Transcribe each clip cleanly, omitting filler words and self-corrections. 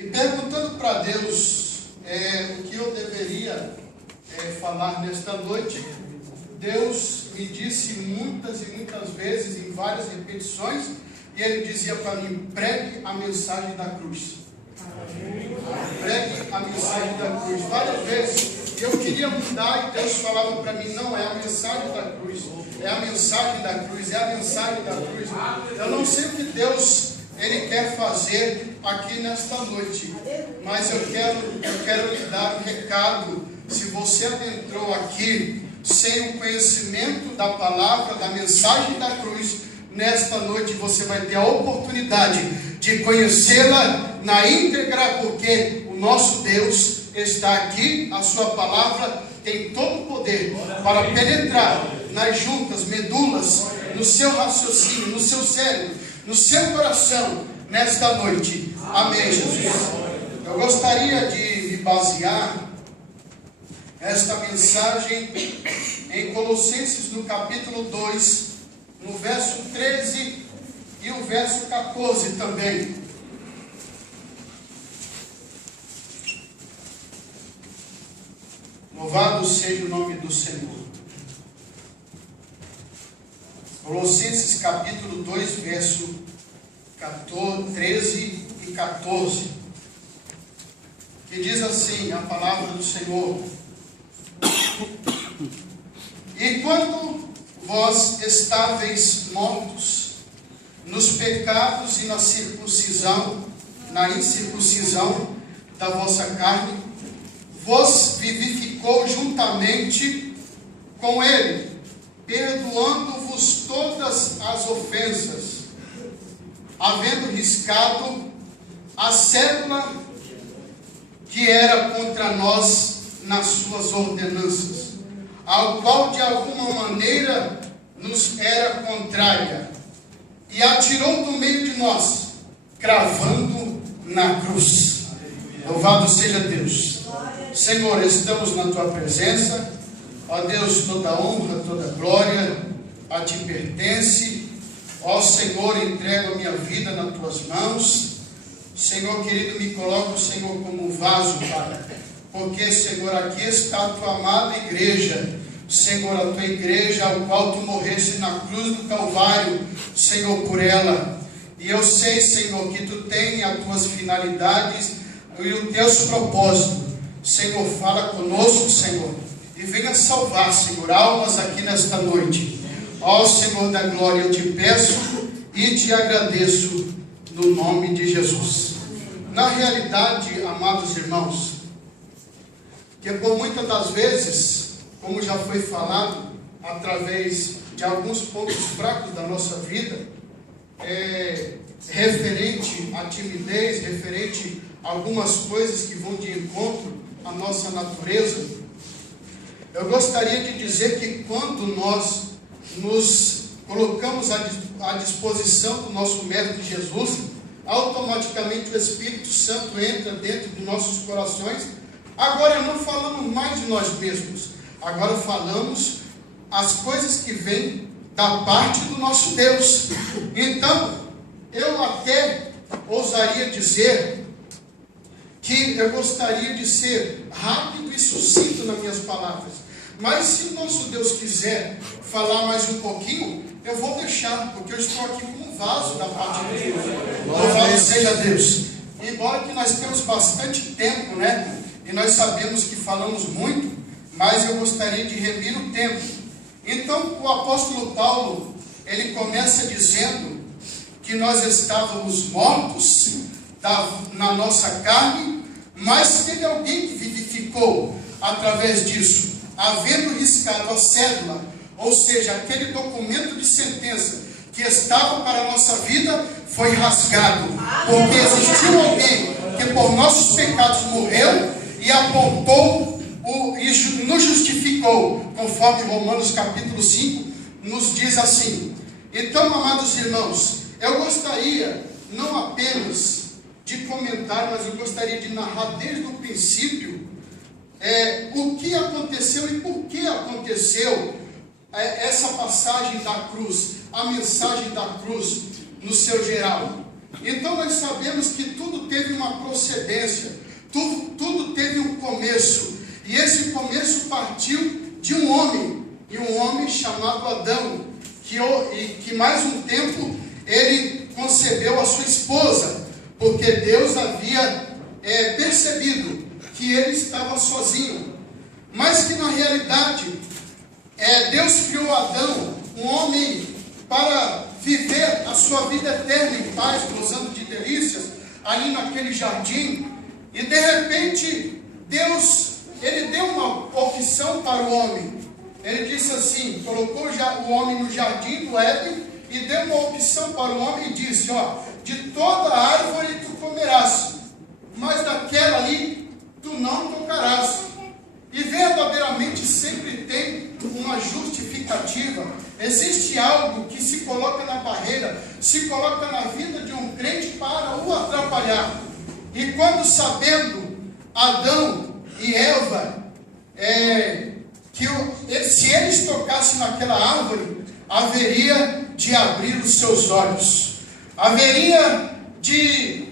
E perguntando para Deus o que eu deveria falar nesta noite, Deus me disse muitas e muitas vezes, em várias repetições, e Ele dizia para mim: pregue a mensagem da cruz. Pregue a mensagem da cruz. Várias vezes eu queria mudar e Deus falava para mim: não é a mensagem da cruz, é a mensagem da cruz, é a mensagem da cruz. Eu não sei o que Deus Ele quer fazer aqui nesta noite, mas eu quero lhe dar um recado. Se você adentrou aqui sem o conhecimento da palavra, da mensagem da cruz, nesta noite você vai ter a oportunidade de conhecê-la na íntegra, porque o nosso Deus está aqui, a sua palavra tem todo o poder para penetrar nas juntas, medulas, no seu raciocínio, no seu cérebro, no seu coração, nesta noite. Amém, Jesus. Eu gostaria de basear esta mensagem em Colossenses, no capítulo 2, no verso 13 e o verso 14 também. Louvado seja o nome do Senhor. Colossenses capítulo 2, verso 13 e 14. Que diz assim a palavra do Senhor: e quando vós estáveis mortos nos pecados e na incircuncisão da vossa carne, vos vivificou juntamente com Ele, perdoando-vos todas as ofensas, havendo riscado a cédula que era contra nós nas suas ordenanças, ao qual de alguma maneira nos era contrária, e atirou do meio de nós, cravando na cruz. Louvado seja Deus. Senhor, estamos na Tua presença. Ó Deus, toda honra, toda glória a Ti pertence. Ó Senhor, entrego a minha vida nas Tuas mãos. Senhor querido, me coloco, Senhor, como um vaso, Pai. Porque, Senhor, aqui está a Tua amada igreja. Senhor, a Tua igreja, ao qual Tu morreste na cruz do Calvário, Senhor, por ela. E eu sei, Senhor, que Tu tens as Tuas finalidades e os Teus propósitos. Senhor, fala conosco, Senhor, e venha salvar, Senhor, almas aqui nesta noite. Ó Senhor da glória, eu te peço e te agradeço no nome de Jesus. Na realidade, amados irmãos, que por muitas das vezes, como já foi falado, através de alguns pontos fracos da nossa vida, referente à timidez, referente a algumas coisas que vão de encontro à nossa natureza, eu gostaria de dizer que quando nós nos colocamos à disposição do nosso Mestre Jesus, automaticamente o Espírito Santo entra dentro dos nossos corações. Agora não falamos mais de nós mesmos, agora falamos as coisas que vêm da parte do nosso Deus. Então, eu até ousaria dizer que eu gostaria de ser rápido e sucinto nas minhas palavras, mas se o nosso Deus quiser falar mais um pouquinho, eu vou deixar, porque eu estou aqui como um vaso da parte de Deus. Louvado seja Deus. Embora que nós temos bastante tempo, né? E nós sabemos que falamos muito, mas eu gostaria de remir o tempo. Então, o apóstolo Paulo, ele começa dizendo que nós estávamos mortos na nossa carne, mas teve alguém que vivificou através disso, havendo riscado a cédula, ou seja, aquele documento de sentença que estava para a nossa vida, foi rasgado, porque existiu alguém que por nossos pecados morreu e apontou e nos justificou, conforme Romanos capítulo 5 nos diz assim. Então, amados irmãos, eu gostaria não apenas de comentar, mas eu gostaria de narrar desde o princípio o que aconteceu e por que aconteceu essa passagem da cruz, a mensagem da cruz no seu geral. Então nós sabemos que tudo teve uma procedência, tudo teve um começo, e esse começo partiu de um homem, e um homem chamado Adão, que mais um tempo ele concebeu a sua esposa, porque Deus havia percebido que ele estava sozinho, mas que na realidade Deus criou Adão, um homem, para viver a sua vida eterna em paz, gozando de delícias, ali naquele jardim. E de repente, Deus, ele deu uma opção para o homem. Ele disse assim, colocou o homem no jardim do Éden, e deu uma opção para o homem e disse, de toda árvore tu comerás, mas daquela ali tu não tocarás. E verdadeiramente sempre tem uma justificativa. Existe algo que se coloca na barreira, se coloca na vida de um crente para o atrapalhar. E quando, sabendo Adão e Eva, se eles tocassem naquela árvore, haveria de abrir os seus olhos, haveria de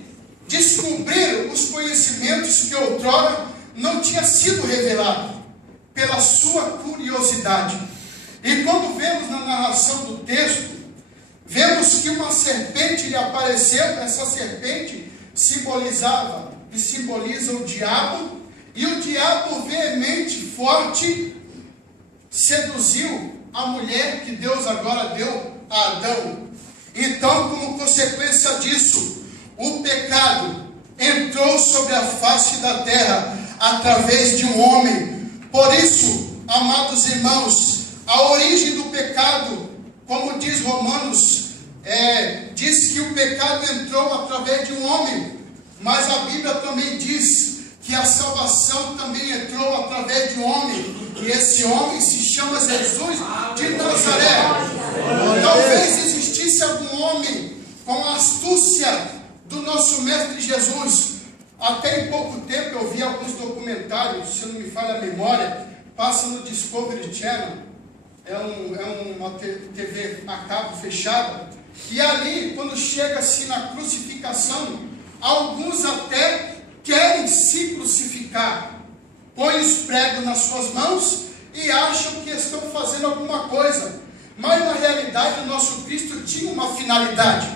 descobrir os conhecimentos que outrora não tinha sido revelado, pela sua curiosidade. E quando vemos na narração do texto, vemos que uma serpente lhe apareceu. Essa serpente simbolizava e simboliza o diabo, e o diabo veemente, forte, seduziu a mulher que Deus agora deu a Adão. Então, como consequência disso, o pecado entrou sobre a face da terra através de um homem. Por isso, amados irmãos, a origem do pecado, como diz Romanos, diz que o pecado entrou através de um homem, mas a Bíblia também diz que a salvação também entrou através de um homem, e esse homem se chama Jesus de Nazaré. Talvez existisse algum homem com a astúcia do nosso mestre Jesus. Até em pouco tempo eu vi alguns documentários, se não me falha a memória, passa no Discovery Channel, uma TV a cabo fechada, e ali, quando chega-se na crucificação, alguns até querem se crucificar, põem os pregos nas suas mãos e acham que estão fazendo alguma coisa, mas na realidade o nosso Cristo tinha uma finalidade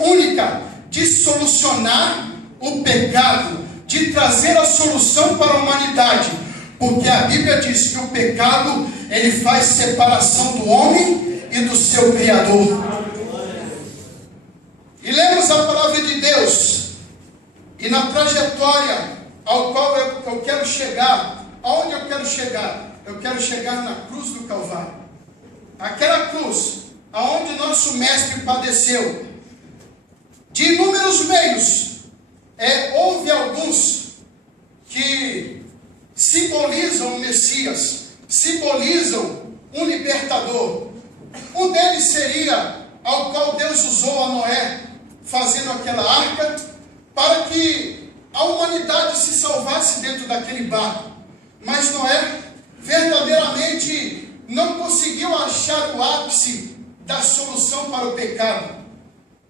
única, de solucionar o pecado, de trazer a solução para a humanidade, porque a Bíblia diz que o pecado, ele faz separação do homem e do seu Criador. E lemos a palavra de Deus, e na trajetória ao qual eu quero chegar, aonde eu quero chegar? Eu quero chegar na cruz do Calvário, aquela cruz aonde nosso mestre padeceu. De inúmeros meios, houve alguns que simbolizam o Messias, simbolizam um libertador. Um deles seria ao qual Deus usou a Noé, fazendo aquela arca, para que a humanidade se salvasse dentro daquele barco. Mas Noé verdadeiramente não conseguiu achar o ápice da solução para o pecado.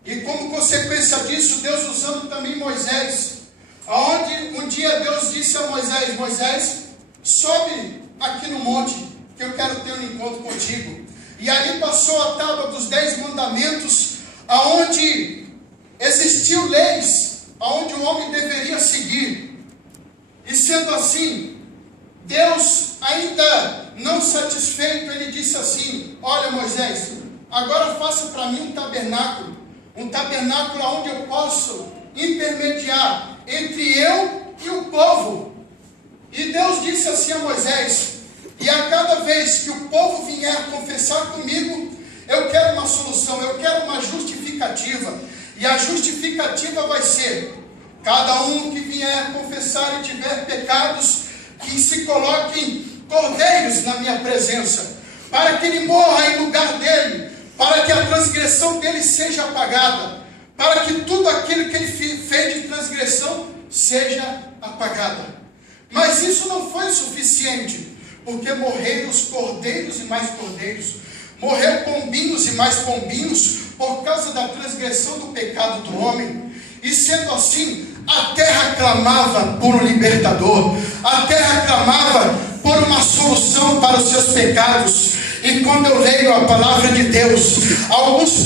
E como consequência disso, Deus usando também Moisés, aonde um dia Deus disse a Moisés: Moisés, sobe aqui no monte, que eu quero ter um encontro contigo. E ali passou a tábua dos 10 mandamentos, aonde existiu leis, aonde o homem deveria seguir. E sendo assim, Deus, ainda não satisfeito, ele disse assim: olha, Moisés, agora faça para mim um tabernáculo onde eu posso intermediar entre eu e o povo. E Deus disse assim a Moisés: e a cada vez que o povo vier confessar comigo, eu quero uma solução, eu quero uma justificativa. E a justificativa vai ser: cada um que vier confessar e tiver pecados, que se coloquem cordeiros na minha presença, para que ele morra em lugar dele, para que a transgressão dele seja apagada, para que tudo aquilo que ele fez de transgressão seja apagada. Mas isso não foi suficiente, porque morreram os cordeiros e mais cordeiros, morreram pombinhos e mais pombinhos, por causa da transgressão do pecado do homem. E sendo assim, a terra clamava por um libertador, a terra clamava por uma solução para os seus pecados. E quando eu leio a palavra de Deus, alguns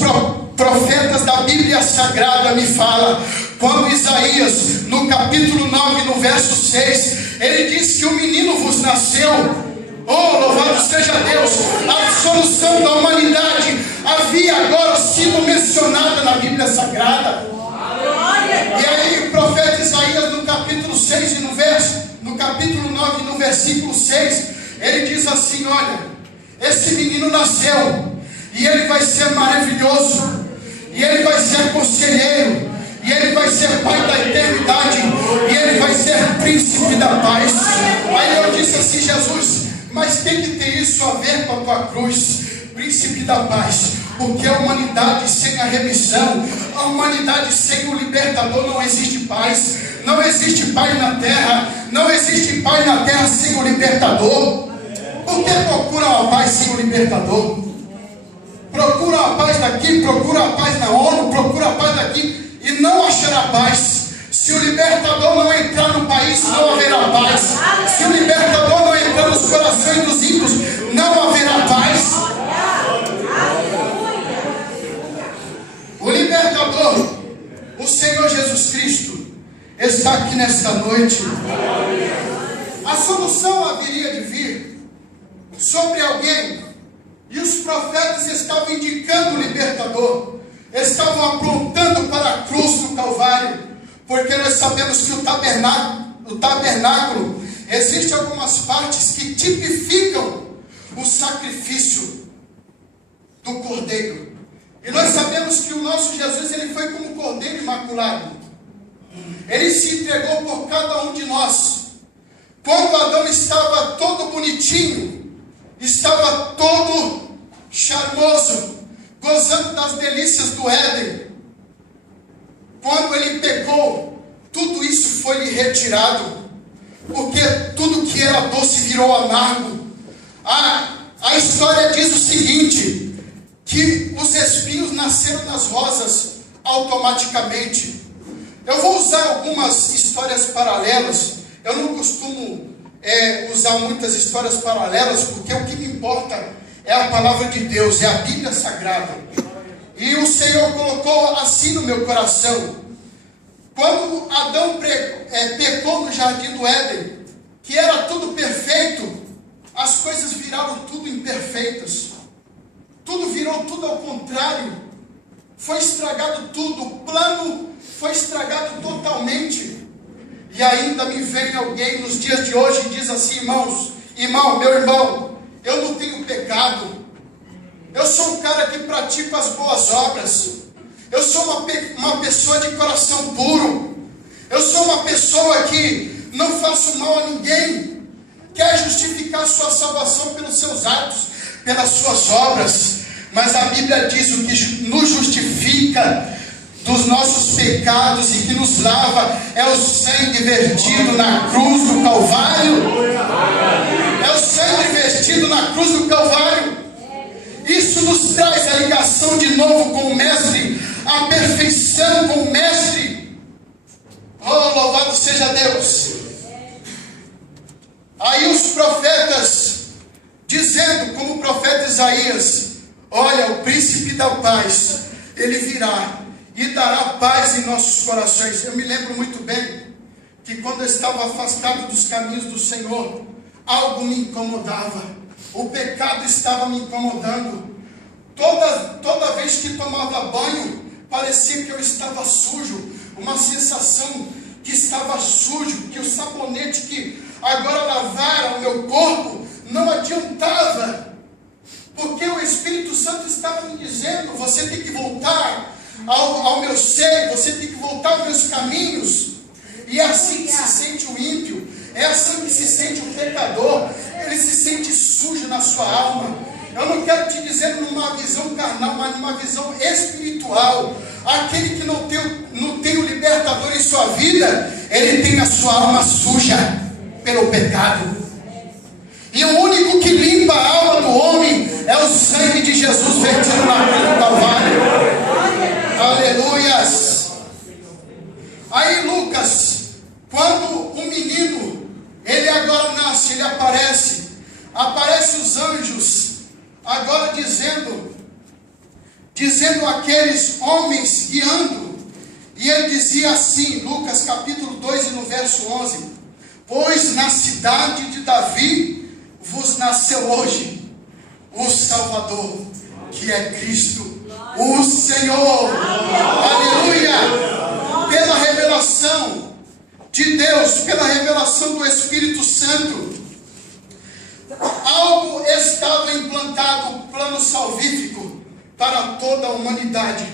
profetas da Bíblia Sagrada me falam, quando Isaías, no capítulo 9, no verso 6, ele diz que um menino vos nasceu. Oh, louvado seja Deus! A solução da humanidade havia agora sido mencionada na Bíblia Sagrada. E aí o profeta Isaías, no capítulo 6 e no capítulo 9, no versículo 6, ele diz assim: olha, esse menino nasceu, e ele vai ser maravilhoso, e ele vai ser conselheiro, e ele vai ser pai da eternidade, e ele vai ser príncipe da paz. Aí eu disse assim: Jesus, mas tem que ter isso a ver com a tua cruz, príncipe da paz, porque a humanidade sem a remissão, a humanidade sem o libertador, não existe paz. Não existe paz na terra, não existe paz na terra sem o libertador. Por que procuram a paz sem o libertador? Procura a paz daqui, procura a paz na ONU, procura a paz daqui e não achará paz. Se o libertador não entrar no país, não haverá paz. Se o libertador não entrar nos corações dos ímpios, não haverá paz. O libertador, o Senhor Jesus Cristo, está aqui nesta noite. A solução haveria de vir sobre alguém, e os profetas estavam indicando o libertador, estavam apontando para a cruz do Calvário, porque nós sabemos que o tabernáculo existem algumas partes que tipificam o sacrifício do Cordeiro. E nós sabemos que o nosso Jesus, ele foi como Cordeiro imaculado. Ele se entregou por cada um de nós. Quando Adão estava todo bonitinho, estava todo charmoso, gozando das delícias do Éden, quando ele pecou, tudo isso foi lhe retirado, porque tudo que era doce virou amargo. A história diz o seguinte, que os espinhos nasceram nas rosas automaticamente. Eu vou usar algumas histórias paralelas. Eu não costumo usar muitas histórias paralelas, porque o que me importa é a palavra de Deus, é a Bíblia Sagrada. E o Senhor colocou assim no meu coração. Quando Adão pecou no jardim do Éden, que era tudo perfeito, as coisas viraram tudo imperfeitas. Tudo virou tudo ao contrário. Foi estragado tudo, o plano foi estragado totalmente. E ainda me vem alguém nos dias de hoje e diz assim: meu irmão, eu não tenho pecado. Eu sou um cara que pratica as boas obras. Eu sou uma pessoa de coração puro. Eu sou uma pessoa que não faço mal a ninguém. Quer justificar sua salvação pelos seus atos, pelas suas obras. Mas a Bíblia diz: o que nos justifica dos nossos pecados e que nos lava é o sangue vertido na cruz do Calvário. É o sangue vertido na cruz do Calvário. Isso nos traz a ligação de novo com o Mestre, a perfeição com o Mestre. Oh, louvado seja Deus. Aí os profetas dizendo, como o profeta Isaías: olha, o príncipe da paz, ele virá e dará paz em nossos corações. Eu me lembro muito bem que quando eu estava afastado dos caminhos do Senhor, algo me incomodava. O pecado estava me incomodando. Toda vez que tomava banho, parecia que eu estava sujo. Uma sensação que estava sujo, que o sabonete que agora lavara o meu corpo não adiantava. Porque o Espírito Santo estava me dizendo: você tem que voltar ao meu ser, você tem que voltar aos meus caminhos. E é assim que se sente o ímpio, é assim que se sente o pecador. Ele se sente sujo na sua alma. Eu não quero te dizer numa visão carnal, mas numa visão espiritual. Aquele que não tem o libertador em sua vida, ele tem a sua alma suja pelo pecado. E o único que limpa a alma do homem é o sangue de Jesus vertido na cruz do Calvário. Aí Lucas, quando o menino, ele agora nasce, ele aparece os anjos, agora dizendo àqueles homens guiando, e ele dizia assim, Lucas capítulo 2 e no verso 11, pois na cidade de Davi vos nasceu hoje o Salvador, que é Cristo, o Senhor. Aleluia! Pela revelação de Deus, pela revelação do Espírito Santo, algo estava implantado, o plano salvífico para toda a humanidade,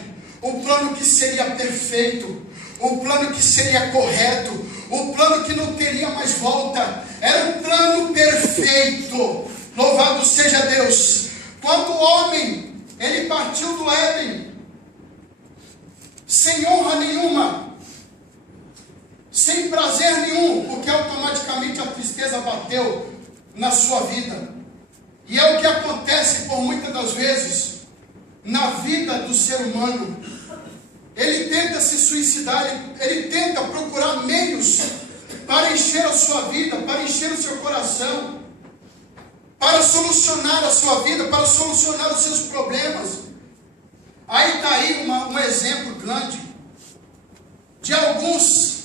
o plano que seria perfeito, o plano que seria correto, o plano que não teria mais volta, era um plano perfeito. Louvado seja Deus. Quando o homem, ele partiu do Éden, sem honra nenhuma, sem prazer nenhum, porque automaticamente a tristeza bateu na sua vida. E é o que acontece por muitas das vezes na vida do ser humano. Ele tenta se suicidar, ele tenta procurar meios para encher a sua vida, para encher o seu coração, para solucionar a sua vida, para solucionar os seus problemas. Aí está aí um exemplo grande de alguns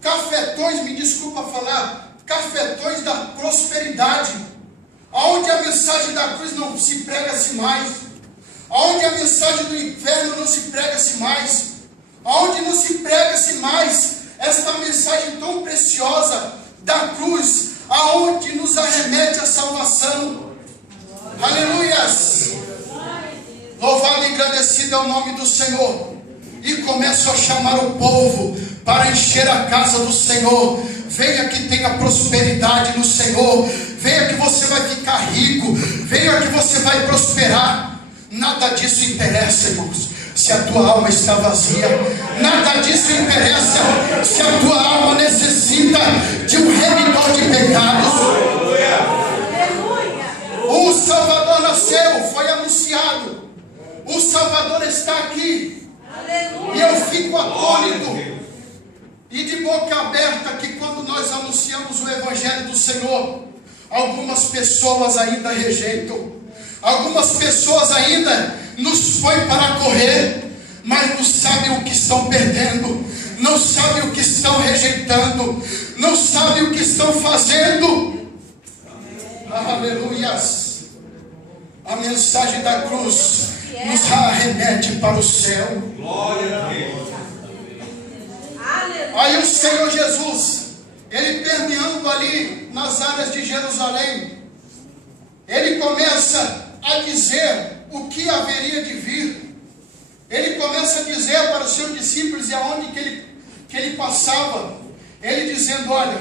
cafetões, me desculpa falar, cafetões da prosperidade, onde a mensagem da cruz não se prega-se mais, onde a mensagem do inferno não se prega-se mais, onde não se prega-se mais esta mensagem tão preciosa da cruz, aonde nos arremete a salvação. Aleluias! Louvado e engrandecido é o nome do Senhor. E começo a chamar o povo para encher a casa do Senhor. Venha que tenha prosperidade no Senhor. Venha que você vai ficar rico. Venha que você vai prosperar. Nada disso interessa, irmãos, se a tua alma está vazia. Nada disso interessa se a tua alma necessita de um remidor de pecados. O Salvador nasceu, foi anunciado. O Salvador está aqui. E eu fico atônito e de boca aberta que quando nós anunciamos o Evangelho do Senhor, algumas pessoas ainda rejeitam, algumas pessoas ainda nos põem para correr, mas não sabem o que estão perdendo, não sabem o que estão rejeitando, não sabem o que estão fazendo. Aleluias! A mensagem da cruz nos arremete para o céu. Glória a Deus. Aí o Senhor Jesus, ele permeando ali nas áreas de Jerusalém, ele começa a dizer o que haveria de vir. Ele começa a dizer para os seus discípulos e aonde que ele passava, ele dizendo: olha,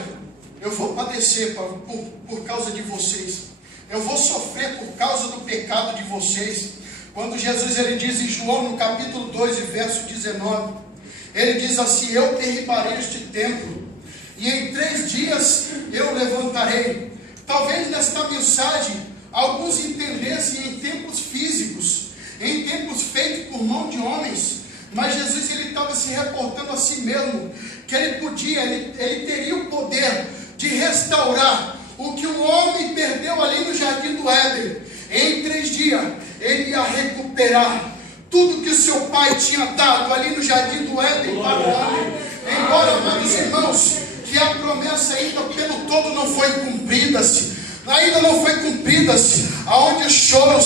eu vou padecer por causa de vocês, eu vou sofrer por causa do pecado de vocês. Quando Jesus, ele diz em João no capítulo 2 e verso 19, ele diz assim: eu derribarei este templo e em 3 dias eu levantarei. Talvez nesta mensagem alguns entendessem em templos físicos, em templos feitos por mão de homens, mas Jesus, ele estava se reportando a si mesmo, que ele teria o poder de restaurar o que o homem perdeu ali no jardim do Éden. Em 3 dias ele ia recuperar tudo que o seu pai tinha dado ali no jardim do Éden para o homem. Embora, amados irmãos, que a promessa ainda pelo todo não foi cumprida-se, aonde o choro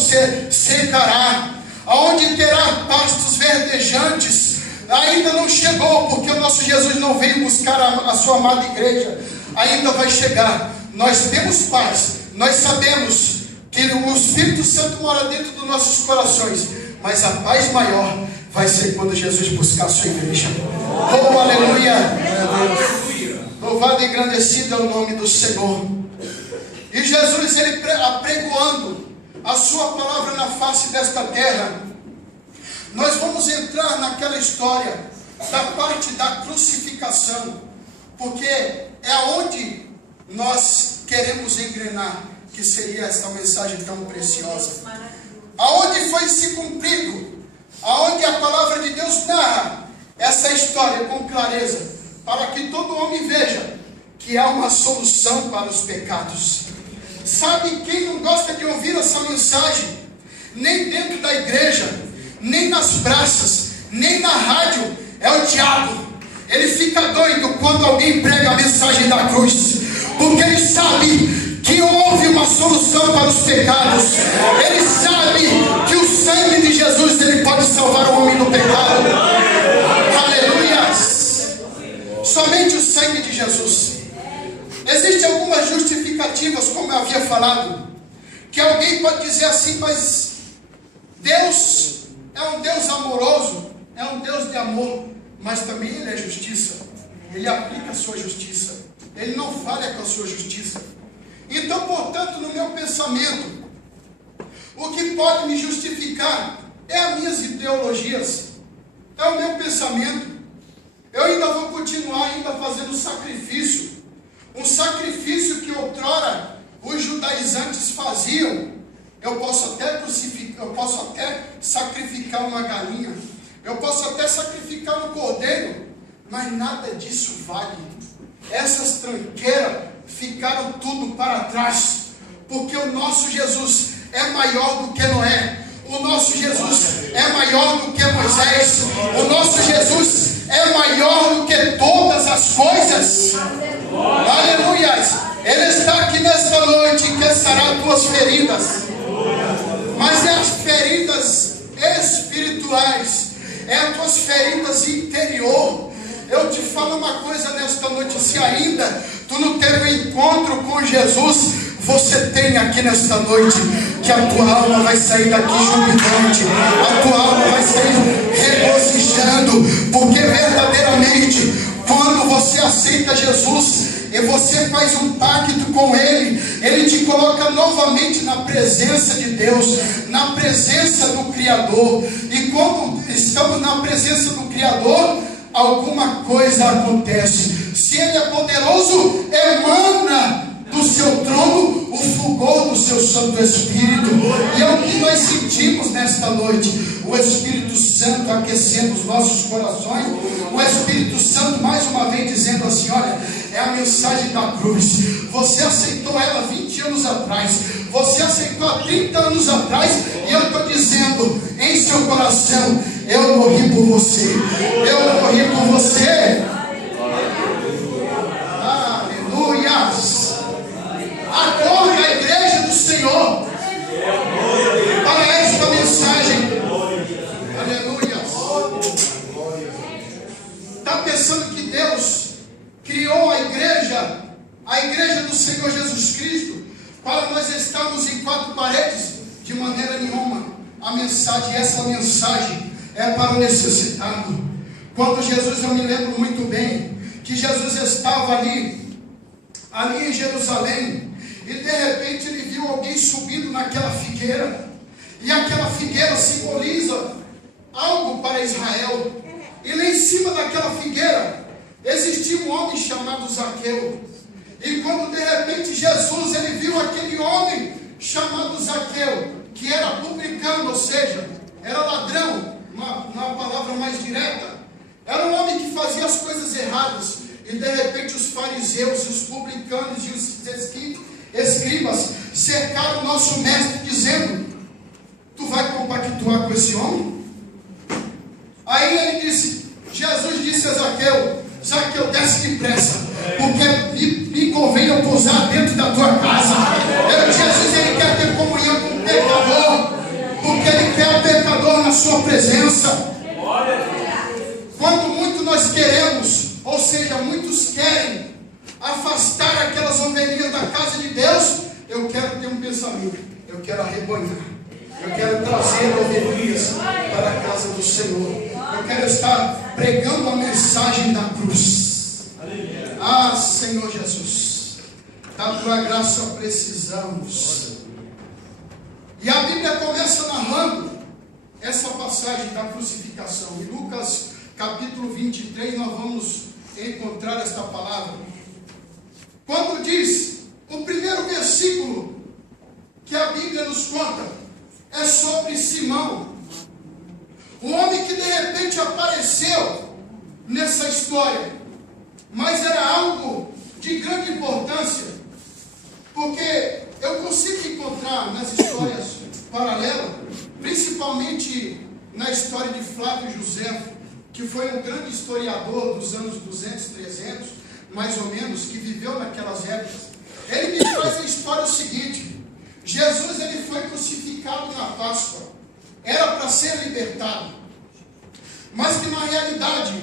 secará, aonde terá pastos verdejantes, ainda não chegou, porque o nosso Jesus não veio buscar a sua amada igreja. Ainda vai chegar. Nós temos paz, nós sabemos que o Espírito Santo mora dentro dos nossos corações, mas a paz maior vai ser quando Jesus buscar a sua igreja. Oh, aleluia! Louvado e engrandecido é o nome do Senhor. E Jesus, ele apregoando a sua palavra na face desta terra, nós vamos entrar naquela história da parte da crucificação, porque é onde nós queremos engrenar, que seria essa mensagem tão preciosa. Aonde foi se cumprido, aonde a palavra de Deus narra essa história com clareza, para que todo homem veja que há uma solução para os pecados. Sabe quem não gosta de ouvir essa mensagem? Nem dentro da igreja, nem nas praças, nem na rádio, é o diabo. Ele fica doido quando alguém prega a mensagem da cruz, porque ele sabe que houve uma solução para os pecados. Ele sabe que o sangue de Jesus, ele pode salvar o homem do pecado. Aleluia! Somente o sangue de Jesus. Existem algumas justificativas, como eu havia falado, que alguém pode dizer assim: mas Deus é um Deus amoroso, é um Deus de amor, mas também Ele é justiça. Ele aplica a sua justiça, Ele não falha com a sua justiça. Então, portanto, no meu pensamento, o que pode me justificar é as minhas ideologias, é o meu pensamento. Eu ainda vou continuar fazendo sacrifício, um sacrifício que outrora os judaizantes faziam. Eu posso até sacrificar uma galinha, eu posso até sacrificar um cordeiro, mas nada disso vale. Essas tranqueiras ficaram tudo para trás, porque o nosso Jesus é maior do que Noé, o nosso Jesus é maior do que Moisés, o nosso Jesus é maior do que todas as coisas. Aleluia! Ele está aqui nesta noite e quer sarar tuas feridas, mas é as feridas espirituais, é as tuas feridas interior. Eu te falo uma coisa nesta noite: se ainda tu não teve um encontro com Jesus, você tem aqui nesta noite, que a tua alma vai sair daqui jubilante, a tua alma vai sair regozijando, porque verdadeiramente, quando você aceita Jesus e você faz um pacto com Ele, Ele te coloca novamente na presença de Deus, na presença do Criador. E quando estamos na presença do Criador, alguma coisa acontece. Se Ele é poderoso, emana do seu trono o fulgor do seu Santo Espírito. E é o que nós sentimos nesta noite: o Espírito Santo aquecendo os nossos corações, o Espírito Santo mais uma vez dizendo assim: olha, é a mensagem da cruz. Você aceitou ela 20 anos atrás, você aceitou há 30 anos atrás, e eu estou dizendo em seu coração: eu morri por você, eu morri por você. Aleluia! Acorda a igreja do Senhor para esta mensagem. Aleluia! Está pensando que Deus criou a igreja do Senhor Jesus Cristo, para nós estarmos em quatro paredes? De maneira nenhuma. Essa mensagem é para o necessitado. Quando Jesus, eu me lembro muito bem, que Jesus estava ali em Jerusalém, e de repente ele viu alguém subindo naquela figueira, e aquela figueira simboliza algo para Israel. E lá em cima daquela figueira existia um homem chamado Zaqueu. E quando de repente Jesus, ele viu aquele homem chamado Zaqueu, que era publicano, ou seja, era ladrão, uma palavra mais direta, era um homem que fazia as coisas erradas. E de repente os fariseus, os publicanos e os escribas cercaram o nosso mestre, dizendo: tu vai compactuar com esse homem? Aí ele disse, Jesus disse a Zaqueu: Zaqueu, desce depressa, porque me convém eu pousar dentro da tua casa. Jesus, ele quer ter comunhão com o pecador, porque ele quer o pecador na sua presença. Quando muito nós queremos, ou seja, muitos querem afastar aquelas ovelhinhas da casa de Deus, eu quero ter um pensamento: eu quero arrebanhar, eu quero trazer ovelhinhas para a casa do Senhor, eu quero estar pregando a mensagem da cruz. Ah, Senhor Jesus, da tua graça precisamos. E a Bíblia começa narrando essa passagem da crucificação. Em Lucas capítulo 23 nós vamos encontrar esta palavra. Quando diz, o primeiro versículo que a Bíblia nos conta é sobre Simão, um homem que de repente apareceu nessa história. nas histórias paralelas, principalmente na história de Flávio Josefo, que foi um grande historiador dos anos 200, 300, mais ou menos, que viveu naquelas épocas. Ele me traz a história seguinte: Jesus, ele foi crucificado na Páscoa, era para ser libertado, mas que na realidade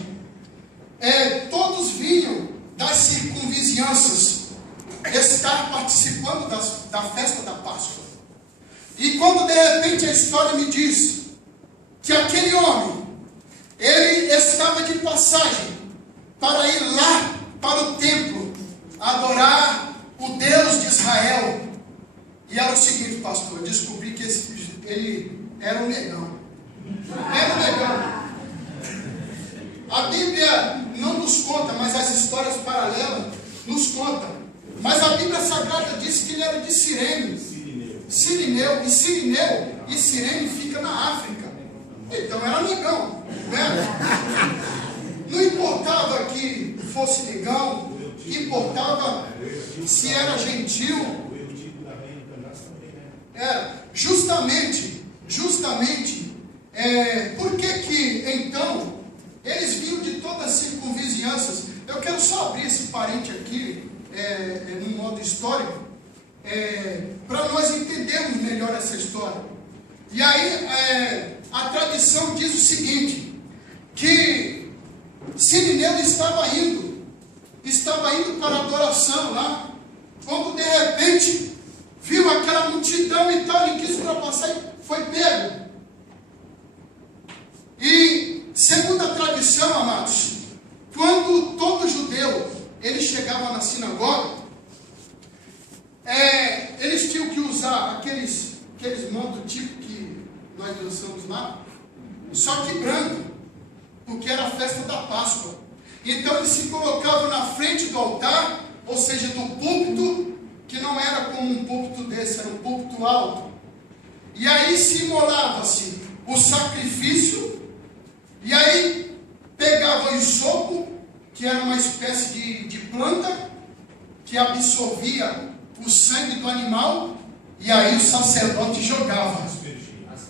todos vinham das circunvizinhanças estar participando da festa da Páscoa. E quando de repente a história me diz que aquele homem, ele estava de passagem para ir lá para o templo adorar o Deus de Israel. E era o seguinte, pastor, eu descobri que ele era um negão. Era um negão. A Bíblia não nos conta, mas as histórias paralelas nos contam. Mas a Bíblia Sagrada diz que ele era de Cirene. Sirineu. E Sirineu e Cirene fica na África. Então era negão, né? Não importava que fosse negão, importava se era gentil. Justamente, por que então eles vinham de todas as circunvizinhanças? Eu quero só abrir esse parente aqui, num modo histórico, para nós entendermos melhor essa história. E aí, a tradição diz o seguinte, que Sirineu estava indo para a adoração lá, quando de repente viu aquela multidão e tal, ele quis ultrapassar e foi pego. E segundo a tradição, amados, quando todo judeu ele chegava na sinagoga, eles tinham que usar aqueles mantos tipo que nós dançamos lá, só que branco, porque era a festa da Páscoa. Então eles se colocavam na frente do altar, ou seja, do púlpito, que não era como um púlpito desse, era um púlpito alto. E aí se imolava-se o sacrifício, e aí pegava o isopo, que era uma espécie de planta, que absorvia o sangue do animal, e aí o sacerdote jogava,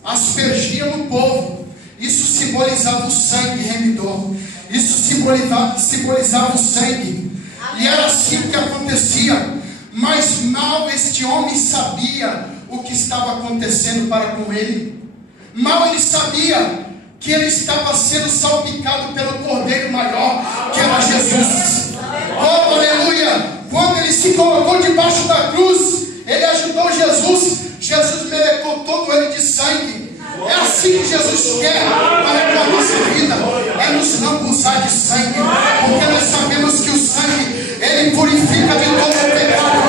aspergia no povo. Isso simbolizava o sangue remidor, isso simbolizava o sangue, e era assim que acontecia. Mas mal este homem sabia o que estava acontecendo para com ele. Mal ele sabia que ele estava sendo salpicado pelo Cordeiro maior, que era Jesus. Oh, aleluia! Quando ele se colocou debaixo da cruz, ele ajudou Jesus. Jesus merecou todo ele de sangue. É assim que Jesus quer para com a nossa vida, é nos lambuzar de sangue, porque nós sabemos que o sangue, ele purifica de todo o pecado.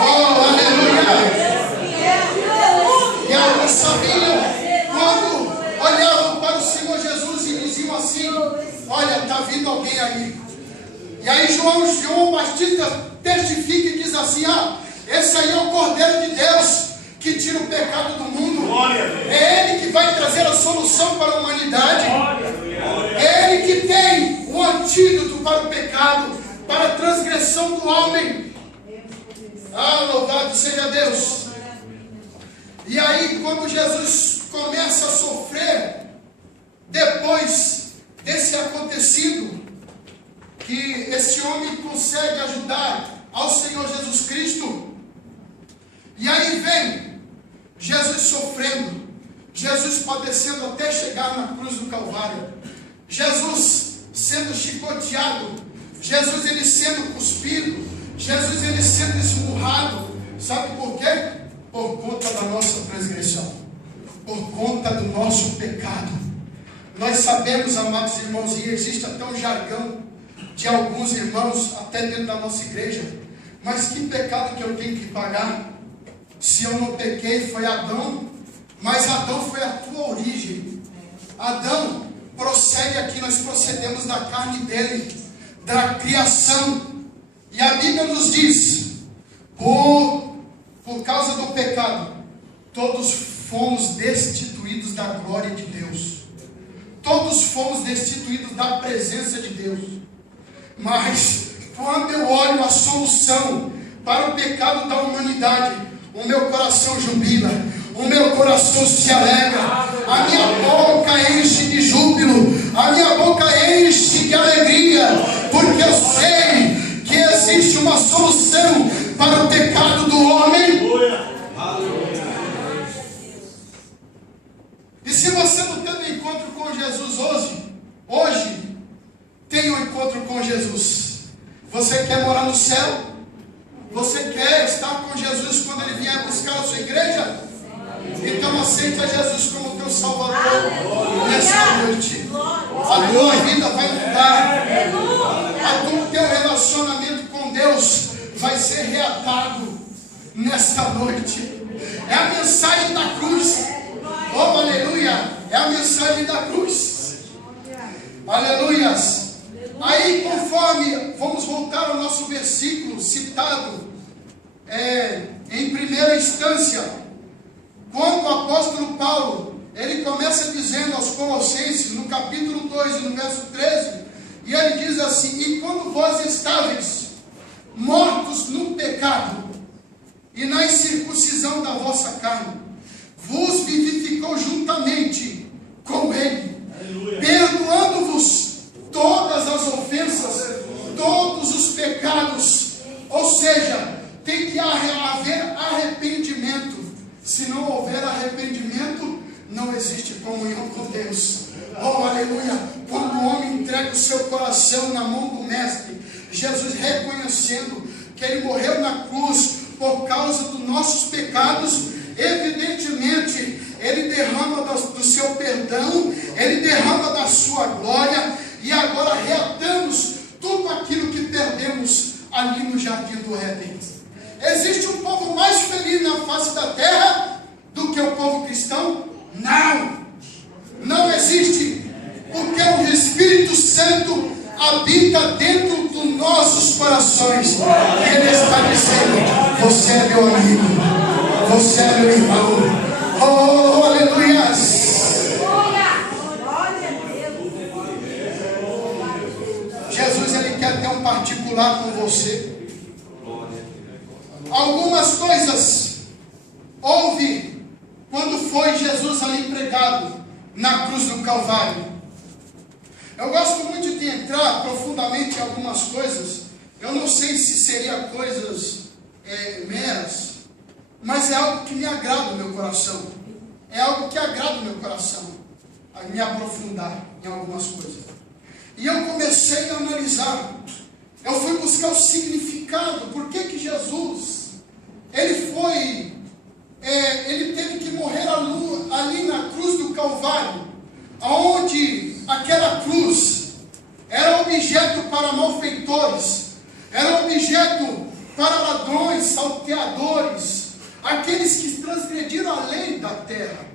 Oh, aleluia! E alguns sabiam, quando olhavam para o Senhor Jesus e diziam assim: olha, está vindo alguém aí. E aí João Batista testifica e diz assim: esse aí é o Cordeiro de Deus que tira o pecado do mundo. É Ele que vai trazer a solução para a humanidade. É Ele que tem o antídoto para o pecado, para a transgressão do homem. Louvado seja Deus. E aí, quando Jesus começa a sofrer, depois desse acontecido, que esse homem consegue ajudar ao Senhor Jesus Cristo. E aí vem Jesus sofrendo, Jesus padecendo até chegar na cruz do Calvário, Jesus sendo chicoteado, Jesus ele sendo cuspido, Jesus ele sendo esmurrado. Sabe por quê? Por conta da nossa transgressão, por conta do nosso pecado. Nós sabemos, amados irmãos, e existe até um jargão de alguns irmãos, até dentro da nossa igreja: mas que pecado que eu tenho que pagar? Se eu não pequei, foi Adão, mas Adão foi a tua origem. Adão procede aqui, nós procedemos da carne dele, da criação. E a Bíblia nos diz, por causa do pecado, todos fomos destituídos da glória de Deus. Todos fomos destituídos da presença de Deus. Mas quando eu olho a solução para o pecado da humanidade, o meu coração jubila, o meu coração se alegra, a minha boca enche de júbilo, a minha boca enche de alegria, porque eu sei que existe uma solução para o pecado do homem. E se você não tem um encontro com Jesus hoje tenha um encontro com Jesus. Você quer morar no céu? Você quer estar com Jesus quando Ele vier buscar a sua igreja? Então aceita Jesus como teu Salvador nessa noite. A tua vida vai mudar. O teu relacionamento com Deus vai ser reatado nesta noite. É a mensagem da cruz. Oh, aleluia! É a mensagem da cruz. Aleluias! Aí, conforme, vamos voltar ao nosso versículo citado em primeira instância, quando o apóstolo Paulo, ele começa dizendo aos Colossenses, no capítulo 2 e no verso 13, e ele diz assim: e quando vós estáveis mortos no pecado e na incircuncisão da vossa carne, vos vivificou juntamente com ele, perdoando-vos todas as ofensas, todos os pecados. Ou seja, tem que haver arrependimento. Se não houver arrependimento, não existe comunhão com Deus. Oh, aleluia! Quando o homem entrega o seu coração na mão do Mestre, Jesus reconhecendo que Ele morreu na cruz por causa dos nossos pecados, evidentemente, Ele derrama do seu perdão, Ele derrama da sua glória, e agora reatamos tudo aquilo que perdemos ali no jardim do Éden. Existe um povo mais feliz na face da terra do que o povo cristão? Não! Não existe, porque o Espírito Santo habita dentro dos nossos corações. Ele está dizendo: você é meu amigo, você é meu irmão. Oh, aleluia! Jesus, Ele quer ter um particular com você. Algumas coisas houve quando foi Jesus ali pregado na cruz do Calvário. Eu gosto muito de entrar profundamente em algumas coisas. Eu não sei se seria coisas meras, mas é algo que me agrada o meu coração. É algo que agrada o meu coração, a me aprofundar em algumas coisas. E eu comecei a analisar. Eu fui buscar o significado. Por que Jesus, ele teve que morrer ali na cruz do Calvário, onde aquela cruz era objeto para malfeitores, era objeto para ladrões, salteadores, aqueles que transgrediram a lei da terra.